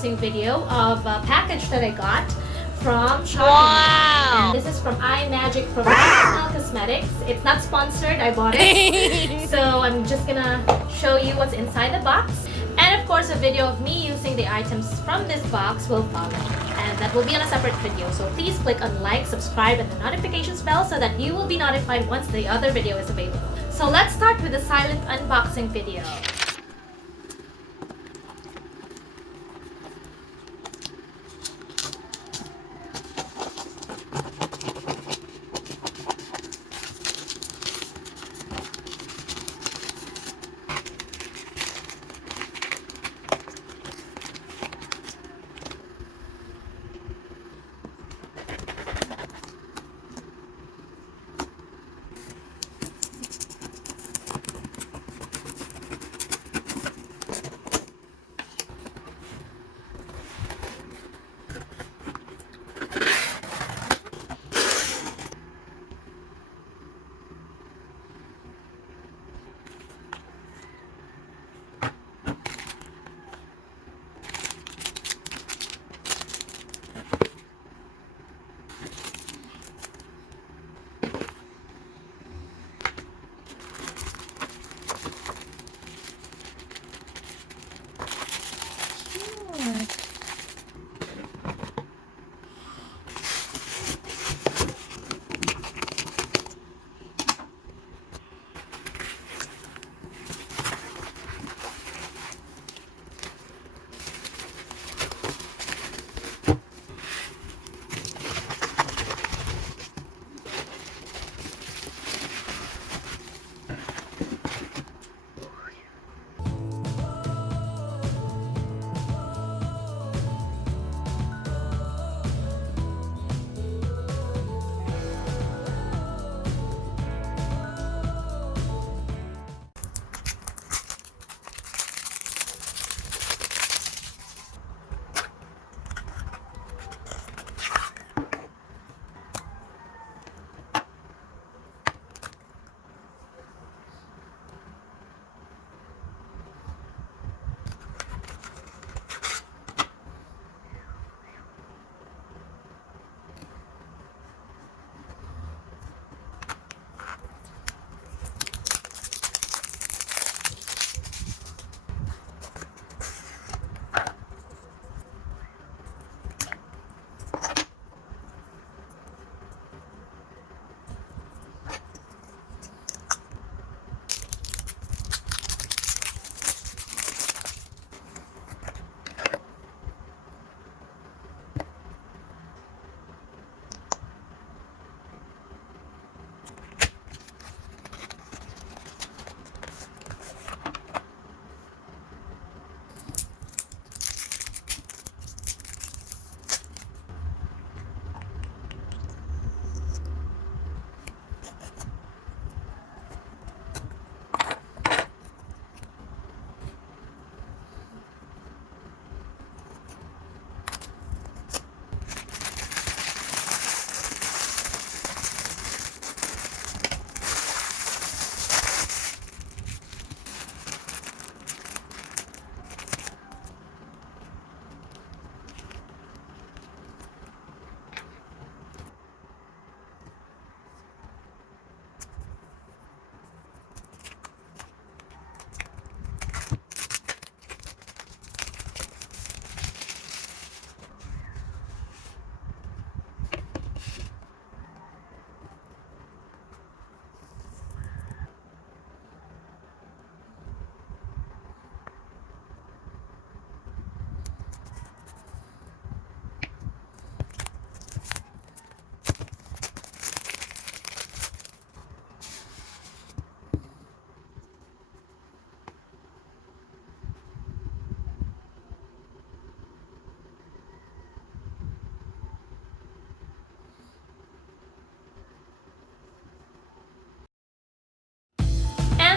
unboxing video of a package that I got from Shopee. Wow! And this is from iMagic from National Cosmetics. It's not sponsored, I bought it. So I'm just gonna show you what's inside the box. And of course, a video of me using the items from this box will follow. And that will be on a separate video. So please click on like, subscribe, and the notifications bell so that you will be notified once the other video is available. So let's start with the silent unboxing video.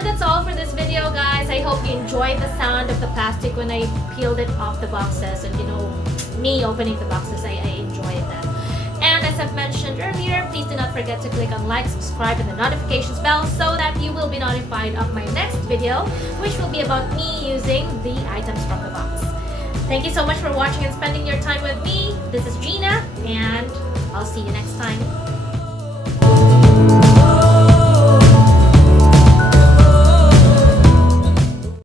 That's all for this video, guys. I hope you enjoyed the sound of the plastic when I peeled it off the boxes, and me opening the boxes, I enjoyed that. And as I've mentioned earlier, please do not forget to click on like, subscribe, and the notifications bell so that you will be notified of my next video, which will be about me using the items from the box. Thank you so much for watching and spending your time with me. This is Gina, and I'll see you next time.